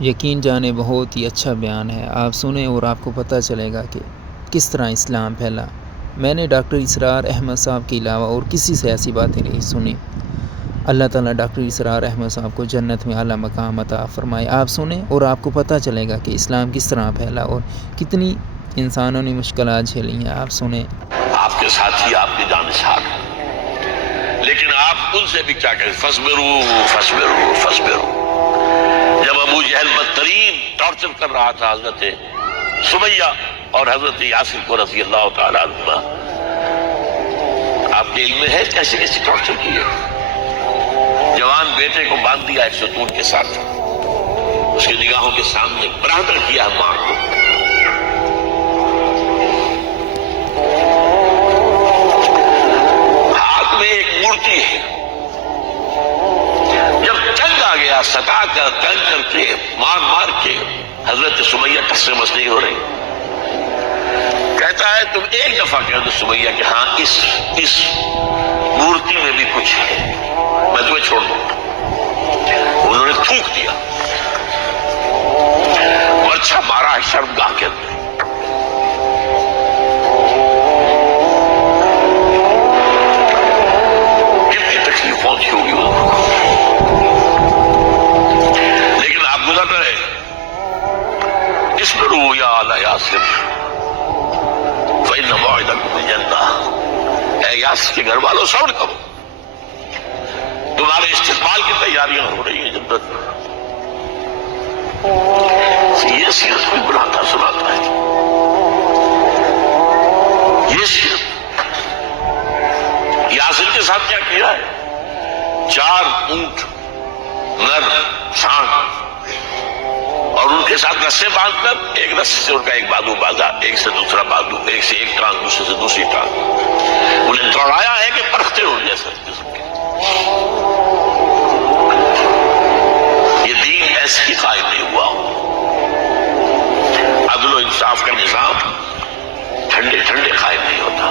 یقین جانے بہت ہی اچھا بیان ہے، آپ سنیں اور آپ کو پتہ چلے گا کہ کس طرح اسلام پھیلا۔ میں نے ڈاکٹر اسرار احمد صاحب کے علاوہ اور کسی سے ایسی باتیں نہیں سنی۔ اللہ تعالیٰ ڈاکٹر اسرار احمد صاحب کو جنت میں اعلیٰ مقام عطا فرمائے۔ آپ سنیں اور آپ کو پتہ چلے گا کہ اسلام کس طرح پھیلا اور کتنی انسانوں نے مشکلات جھیلی ہیں۔ آپ سنیں۔ آپ کے ساتھی آپ کے جانشار، لیکن آپ ان سے بھی کیا کہیں، فصبروا فصبروا فصبروا۔ جب ابو جہل بدترین ٹارچر کر رہا تھا حضرت سمیہ اور حضرت یاسر کو رضی اللہ تعالیٰ عنہ، آپ کے علم میں ہے کیسے کیسے ٹارچر کیے؟ جوان بیٹے کو باندھ دیا ایک ستون کے ساتھ، اس کی نگاہوں کے سامنے برہدر کیا ماں کو۔ ہاتھ میں ایک مورتی ہے، جب جنگ آ گیا ستا کر تنگ کر کے مار مار کے حضرت سمیہ ٹس سے مس نہیں ہو رہی، کہتا ہے تم ایک دفعہ کہہ دو سمیہ کہ ہاں اس مورتی میں بھی کچھ ہے، میں تمہیں چھوڑ دوں گا۔ انہوں نے تھوک دیا، مرچھا مارا ہے شرمگاہ کے اندر۔ کتنی تکلیف پہنچی ہوگی ان کو، لیکن آپ گزر رہے اصبروا یا آل یاسر فإن موعدکم الجنہ۔ اے یاسر کے گھر والوں صبر کرو، تمہارے استقبال کی تیاریاں ہو رہی ہیں جنت میں۔ یہ سیرت کوئی بناتا سناتا ہے، یہ سیرت۔ یاسر کے ساتھ کیا کیا ہے؟ 4 اونٹ نر سانڈ، اور ان کے ساتھ رسے باندھ کر ایک رسے سے ان کا ایک بازو باندھا، ایک سے دوسرا بازو، ایک سے ایک ٹانگ، دوسرے سے دوسری ٹانگ، انہیں دوڑایا ہے کہ پرکھتے ہو جیسے قسم کے۔ یہ دین ایسے ہی قائم نہیں ہوا، عدل و انصاف کا نظام ٹھنڈے ٹھنڈے قائم نہیں ہوتا،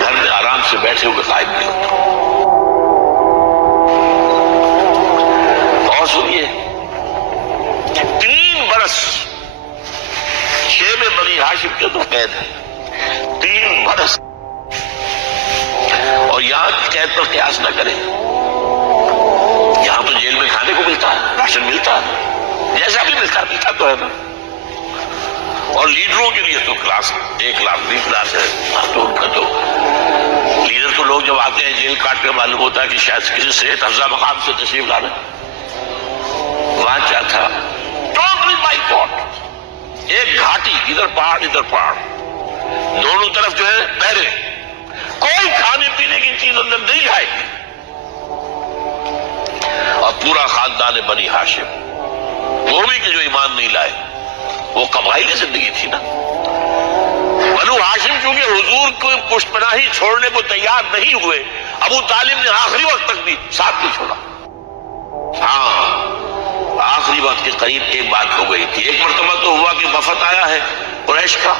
گھر میں آرام سے بیٹھے ہوئے قائم نہیں ہوتا۔ اور سنیے، 3 برس شیب بنی ہاشم کے تو قید ہے، 3 برس، اور یہاں کی قید پر قیاس نہ کریں۔ یہاں تو جیل میں کھانے کو ملتا ہے، راشن ملتا ہے، جیسا بھی ملتا تو ہے نا، اور لیڈروں کے لیے تو کلاس 1 لاکھ 20 لاکھ ہے، تو ان کا تو لیڈر تو لوگ جب آتے ہیں جیل کاٹ کے معلوم ہوتا ہے کہ شاید کسی صحت افزا مقام سے تشریف لا رہے ہیں۔ وہاں کیا تھا؟ ٹوٹلی بائیکاٹ، ایک گھاٹی، ادھر پہاڑ ادھر پہاڑ، دونوں طرف جو ہے پہرے، کوئی کھانے پینے کی چیز اندر نہیں آئے گی، اور پورا خاندان بنی ہاشم، وہ بھی کہ جو ایمان نہیں لائے، وہ قبائلی زندگی تھی نا۔ بنو ہاشم چونکہ حضور کو پشت پناہی چھوڑنے کو تیار نہیں ہوئے، ابو طالب نے آخری وقت تک بھی ساتھ نہیں چھوڑا۔ ہاں، آخری وقت کے قریب ایک بات ہو گئی تھی، ایک مرتبہ تو ہوا کہ وفد آیا ہے قریش کا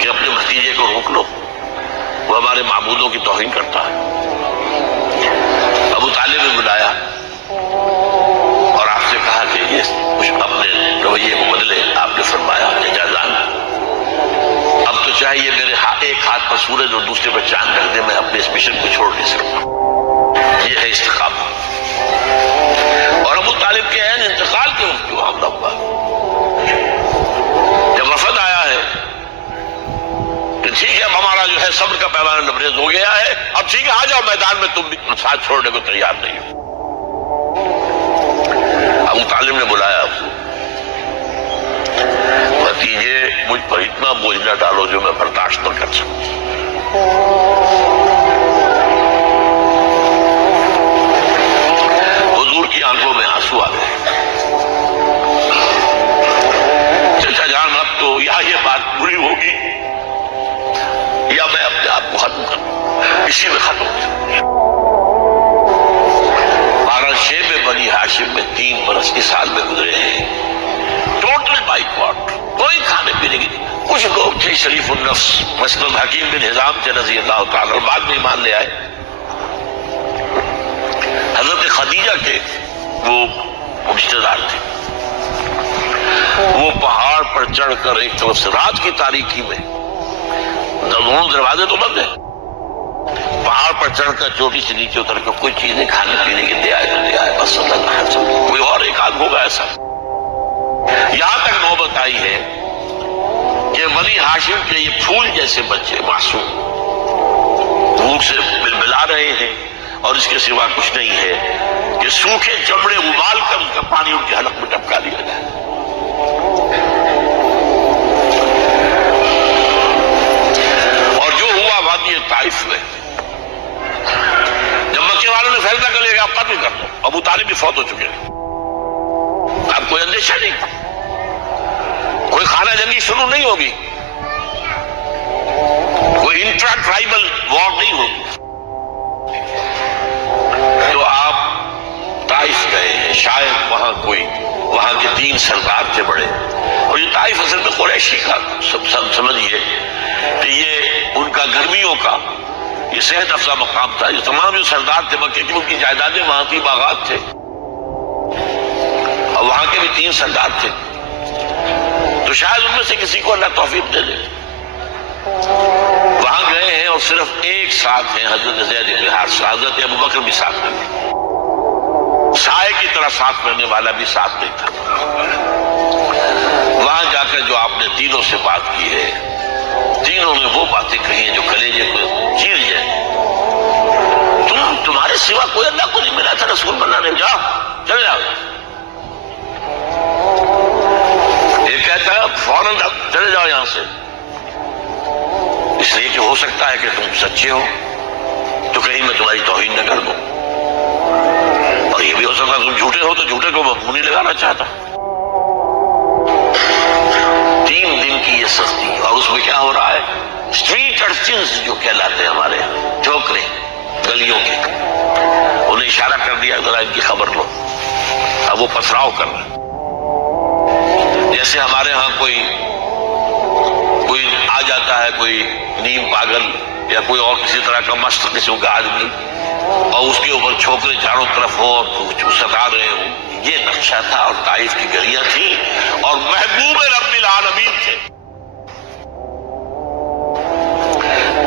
کہ اپنے بھتیجے کو روک لو، وہ ہمارے معبودوں کی توہین کرتا ہے۔ ابو طالب نے بلایا اور آپ سے کہا کہ یہ کچھ اپنے رویے کو بدلے۔ آپ نے فرمایا کہ جان، اب تو چاہیے میرے ایک ہاتھ پر سورج اور دوسرے پر چاند رکھ دے، میں اپنے اس مشن کو چھوڑ نہیں سکتا۔ یہ ہے استقامت۔ اور ابو طالب کے عین انتقال کے وقت جو حملہ ہوا، جب وفد آیا ہے کہ ٹھیک ہے اب ہمارا جو ہے صبر کا پیمانہ لبریز ہو گیا ہے، اب ٹھیک ہے آ جاؤ میدان میں، تم بھی ساتھ چھوڑنے کو تیار نہیں ہو۔ ابو طالب نے بلایا، بھتیجے مجھ پر اتنا بوجھ نہ ڈالو جو میں برداشت نہ کر سکوں۔ حضور کی آنکھوں میں آنسو آ گئے۔ چچا جان اب تو یا یہ بات پوری ہوگی یا میں اپنے آپ کو ختم کروں، اسی میں ختم ہو جاؤں۔ 12 شیب بنی ہاشم میں 3 برس اس حال میں گزرے ہیں، ٹوٹل بائیکاٹ، کوئی کھانے پینے کی نہیں۔ کچھ لوگ تھے شریف النفس، مثلا حکیم بن حزام تھے رضی اللہ تعالیٰ، بعد میں ایمان لے آئے۔ حضرت خدیجہ کے وہ وہ رشتے دار تھے. وہ پہاڑ پر چڑھ کر ایک طرف سے رات کی تاریکی میں دونوں دروازے تو بند ہیں, پہاڑ پر چڑھ کر چوٹی سے نیچے اتر کر کوئی چیزیں کھانے پینے کی دے آئے بس کوئی اور ایک آدھ ہوگا ایسا. یہاں تک نوبت آئی ہے کہ بنی ہاشم کے یہ پھول جیسے بچے معصوم بھوک سے بلبلا رہے ہیں اور اس کے سوا کچھ نہیں ہے کہ سوکھے چمڑے ابال کر ان کا پانی ان کے حلق میں ٹپکا دیا جائے. اور جو ہوا وادی طائف میں, جب مکے والوں نے فیصلہ کر لیا کہ آپ قتل کر دو, ابو طالب بھی فوت ہو چکے ہیں, اب کوئی اندیشہ نہیں, کوئی خانہ جنگی شروع نہیں ہوگی, کوئی انٹرا ٹرائبل وار نہیں ہوگی, تو آپ طائف گئے ہیں. شاید وہاں کے 3 سردار تھے بڑے, اور یہ طائف اصل میں قریشی کا سب سمجھیے کہ یہ ان کا گرمیوں کا یہ صحت افزا مقام تھا. یہ تمام جو سردار تھے مکے کی, ان کی جائیدادیں وہاں کی باغات تھے, اور وہاں کے بھی 3 سردار تھے, تو شاید ان میں سے کسی کو اللہ توفیق دے دے. وہاں گئے ہیں اور صرف ایک ساتھ ہیں, حضرت زید بن حارثہ. حضرت ابوبکر بھی ساتھ میں تھے, سائے کی طرح ساتھ رہنے والا بھی ساتھ نہیں تھا. وہاں جا کر جو آپ نے تینوں سے بات کی ہے, تینوں نے وہ باتیں کہی ہیں جو کلیجے کو چیر جائے. تمہارے سوا کوئی اللہ کو نہیں ملا تھا رسول بنانے, جاؤ چلے جاؤ. یہ کہتا ہے فوراً چلے جاؤ یہاں سے, اس لیے کہ ہو سکتا ہے کہ تم سچے ہو تو کہیں میں تمہاری توہین نہ کر دوں, اور یہ بھی ہو سکتا ہے تم جھوٹے ہو تو جھوٹے کو میں منہ نہیں لگانا چاہتا. 3 دن کی یہ سختی, اور اس میں کیا ہو رہا ہے, اسٹریٹ ارچنز جو کہلاتے ہیں ہمارے ٹھوکرے گلیوں کے, انہیں اشارہ کر دیا ذرا ان کی خبر لو. اب وہ پتھراؤ کر رہے ہیں, جیسے ہمارے ہاں کوئی آ جاتا ہے, کوئی نیم پاگل یا کوئی اور کسی طرح کا مست قسم کا آدمی, اور اس کے اوپر چھوکرے چاروں طرف ہو اور ستا رہے ہوں. یہ نقشہ تھا, اور طائف کی گلیاں تھیں, اور محبوب رب العالمین تھے.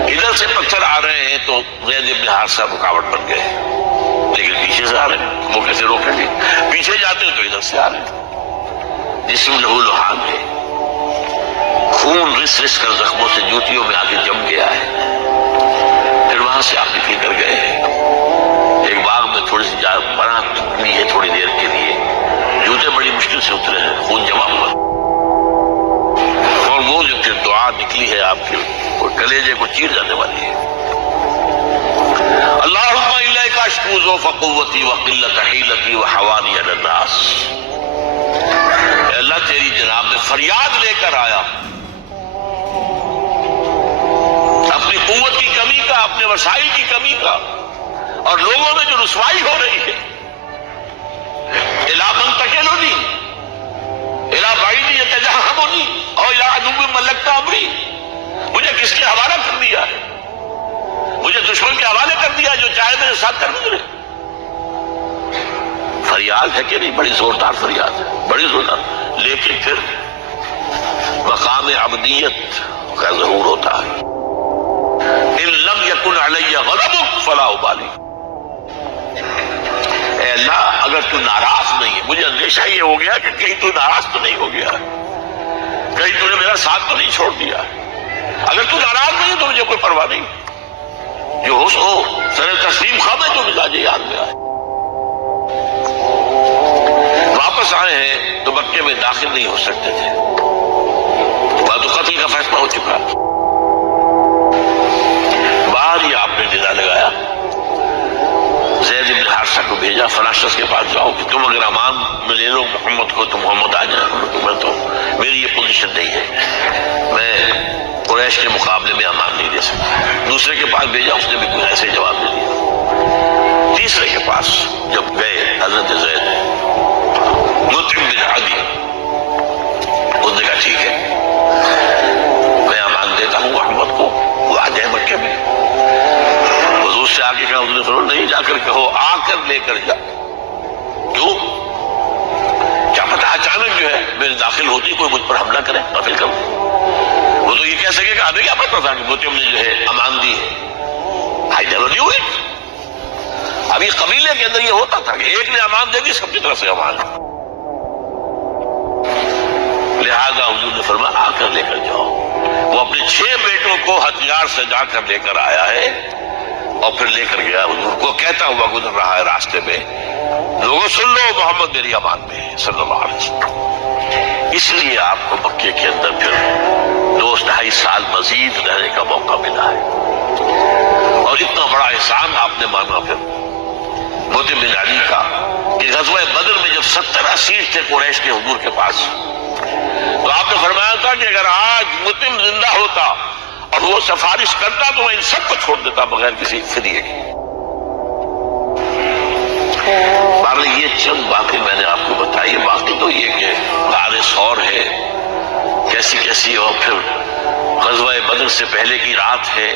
ادھر سے پتھر آ رہے ہیں تو زید بن حارثہ رکاوٹ بن گئے, لیکن پیچھے سے آ رہے ہیں, وہ کیسے روکیں گے؟ پیچھے جاتے ہیں تو ادھر سے آ رہے ہیں. جسم لہو لہان ہے, خون رس رس کر زخموں سے جوتیوں میں آ کے جم گیا ہے. پھر وہاں سے آپ نکل کر گئے ہیں, ایک باغ میں تھوڑی سی پناہ لی ہے تھوڑی دیر کے لیے, جوتے بڑی مشکل سے اترے ہیں, خون جمع ہوا, اور وہ جو پھر دعا نکلی ہے آپ کے وہ کلیجے کو چیر جانے والی ہے. اللہم الیک اشکو ضعف قوتی وقلت حیلتی وحوانی علی الناس. اے اللہ تیری جناب میں فریاد لے کر آیا اپنی قوت کی کمی کا, اپنے وسائل کی کمی کا, اور لوگوں میں جو رسوائی ہو رہی ہے. الا من تکلنی الا بعید یتجہمنی او الا عدو ملکت امری. مجھے کس کے حوالہ کر دیا ہے, مجھے دشمن کے حوالے کر دیا جو چاہے میرے ساتھ کر گزرے. فریاد ہے کہ نہیں, بڑی زوردار فریاد ہے, بڑی زوردار. لیکن پھر مقام عبدیت کا ظہور ہوتا ہے. ان لم یکن علی غضبک فلا ابالی. اے اللہ اگر تو ناراض نہیں ہے, مجھے اندیشہ یہ ہو گیا کہ کہیں تو ناراض تو نہیں ہو گیا, کہیں تو نے میرا ساتھ تو نہیں چھوڑ دیا. اگر تو ناراض نہیں ہے تو مجھے کوئی پرواہ نہیں, جو ہو سو سر تسلیم خواہ میں جو مزاج یاد میں آئے. واپس آئے ہیں تو مکے میں داخل نہیں ہو سکتے تھے, وہاں تو قتل کا فیصلہ ہو چکا. باہر ہی آپ نے ندا لگایا, زید بن حارثہ کو بھیجا, فلاں شخص کے پاس جاؤ کہ تم اگر امان میں لے لو محمد کو تو محمد آ جائے. میں تو میری یہ پوزیشن نہیں ہے, میں قریش کے مقابلے میں امان نہیں دے سکتا. دوسرے کے پاس بھیجا, اس نے بھی کوئی ایسے جواب دے دیا. تیسرے کے پاس جب گئے حضرت زید مطعم بن عدی, اس نے کہا ٹھیک ہے میں امان دیتا ہوں محمد کو, وہ آ جائے مکے میں. حضور سے آگے کہا, اس نے فرمایا نہیں, جا کر کہو آ کر لے کر جا. کیوں میرے داخل ہوتی کوئی مجھ پر حملہ کرے قتل کر دے. وہ تو یہ کہہ سکے کہ ہمیں کیا پتا تھا کہ مطعم نے جو ہے امان دی ہے. I never knew it. ابھی قبیلے کے اندر یہ ہوتا تھا کہ ایک نے امان دے دی سب کی طرف سے امان. لہذا حضور نے فرمایا آ کر لے کر جاؤ. وہ اپنے 6 بیٹوں کو ہتھیار سجا کر لے کر آیا ہے اور پھر لے کر گیا حضور کو. کہتا ہوا گزر رہا ہے راستے میں لوگوں سن لو محمد میری امان میں ہے صلی اللہ علیہ وسلم. اس لیے آپ کو مکے کے اندر پھر 2-2.5 سال مزید رہنے کا موقع ملا ہے اور اتنا بڑا احسان آپ نے مانا پھر مطعم بن عدی کا کہ غزوہ بدر میں جب 70 اسیر تھے قریش کے حضور کے پاس تو آپ نے فرمایا تھا کہ اگر آج مطعم زندہ ہوتا اور وہ سفارش کرتا تو میں ان سب کو چھوڑ دیتا بغیر کسی فدیے کے. یہ چند باتیں میں نے آپ کو بتائی. باقی تو یہ کہ غار ثور ہے کیسی کیسی اور پھر غزوہ بدر سے پہلے کی رات ہے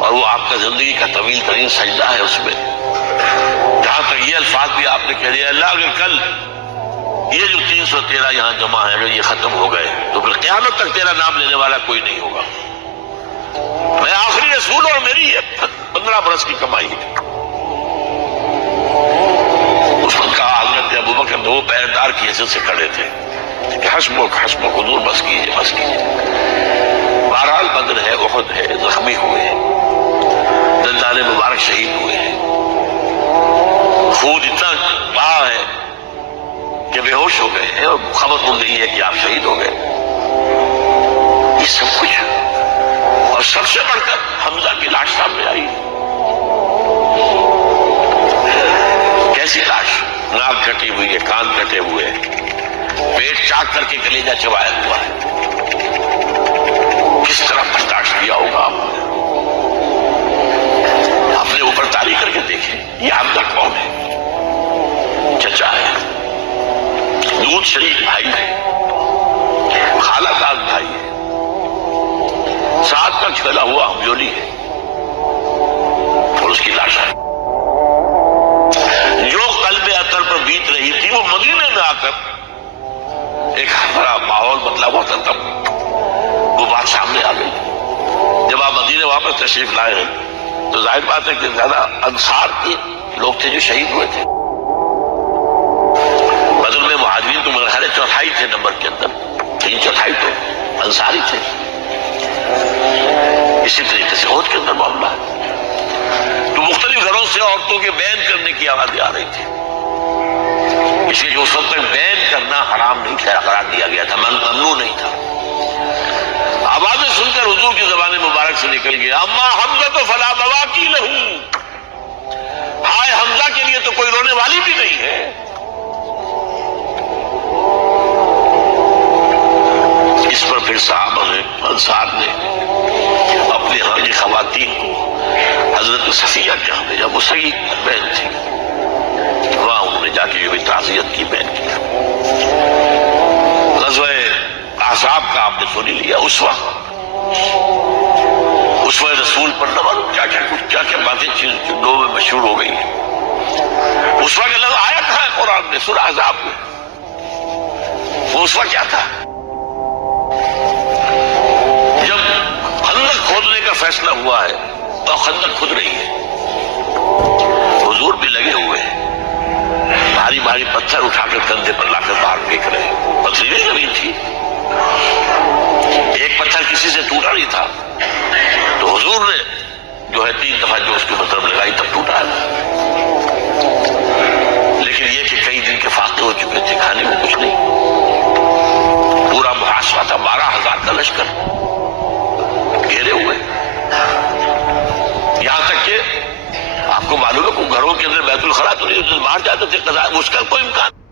اور وہ آپ کا زندگی کا طویل ترین سجدہ ہے. اس میں جہاں تک یہ الفاظ بھی آپ نے کہہ دیا اللہ اگر کل یہ جو 313 یہاں جمع ہے اگر یہ ختم ہو گئے تو پھر قیامت تک تیرا نام لینے والا کوئی نہیں ہوگا. میں آخری رسول اور میری 15 برس کی کمائی ہے. اس وقت کہا حضرت ابوبکر 2 پہرےدار کی حیثیت سے کھڑے تھے کہ حسبک حضور بس کیجئے بس کیجئے. بہرحال بدر ہے احد ہے زخمی ہوئے ہیں دندان مبارک شہید ہوئے ہیں خون اتنا بہا ہے کہ بے ہوش ہو گئے ہیں اور خبر مل گئی ہے کہ آپ شہید ہو گئے. یہ سب کچھ اور سب سے بڑھ کر حمزہ کی لاش سامنے آئی. کیسی لاش؟ ناک کٹی ہوئی ہے کان کٹے ہوئے پیٹ چاک کر کے کلیجہ چبایا ہوا ہے. کس طرح برداشت کیا ہوگا آپ نے؟ اپنے اوپر تاریخ کر کے دیکھیں یہ حمزہ کون ہے؟ چچا ہے دودھ شریک بھائی ہے خالہ داد بھائی ہے ساتھ کا چھولا ہوا ہمجولی ہے اور اس کی لاش ہے. جو قلب اطہر پر بیت رہی تھی وہ مدینے میں آ کر ایک بڑا ماحول بدلا ہوا تھا. تب وہ بات سامنے آ گئی. جب آپ مدینے واپس تشریف لائے ہیں تو ظاہر بات ہے کہ زیادہ انصار کے لوگ تھے جو شہید ہوئے تھے. بدر میں مہاجرین تو میرے خیال ہے 4 تھے نمبر کے اندر 3/4 تو انصاری تھے. اسی طریقے سے عہد کے اندر معاملہ ہے. تو مختلف گھروں سے عورتوں کے بین کرنے کی آوازیں آ رہی تھی. اس لیے اس وقت تک بین کرنا حرام نہیں تھا قرار دیا گیا تھا ممنوع نہیں تھا. آوازیں سن کر حضور کی زبان مبارک سے نکل گیا اما حمزہ تو فلا بواکی لہو. ہائے حمزہ کے لیے تو کوئی رونے والی بھی نہیں ہے. اس پر پھر صحابہ نے انصار نے اپنے ہاں کی خواتین کو حضرت صفیہ کے ہاں بھیجا. وہ صحیح بہن تھی وہاں انہوں نے جا کے جو بھی تعزیت کی بہن کی. غزوہ احزاب کا آپ نے سن لیا. اس وقت رسول پر نہ معلوم کیا کیا باتیں چیزوں میں مشہور ہو گئی ہیں. اس وقت لفظ آیا کہاں ہے قرآن میں سورہ احزاب میں؟ وہ اس وقت کیا تھا جب خندق کھودنے کا فیصلہ ہوا ہے تو خندق کھود رہی ہے. حضور بھی لگے ہوئے ہیں بھاری بھاری پتھر اٹھا کر کندھے پر لا کر باہر پھینک رہے ہیں. پتھریلی زمین تھی ایک پتھر کسی سے ٹوٹا نہیں تھا تو حضور نے جو ہے 3 دفعہ جو اس کی طرف لگائی تب ٹوٹا ہے. لیکن یہ کہ کئی دن کے فاقے ہو چکے تھے کھانے میں کچھ نہیں. پورا محاصرہ تھا 12,000 کا لشکر گھیرے ہوئے. یہاں تک کہ آپ کو معلوم ہے کہ گھروں کے اندر بیت الخلا تو نہیں باہر جاتے تھے اس کا کوئی امکان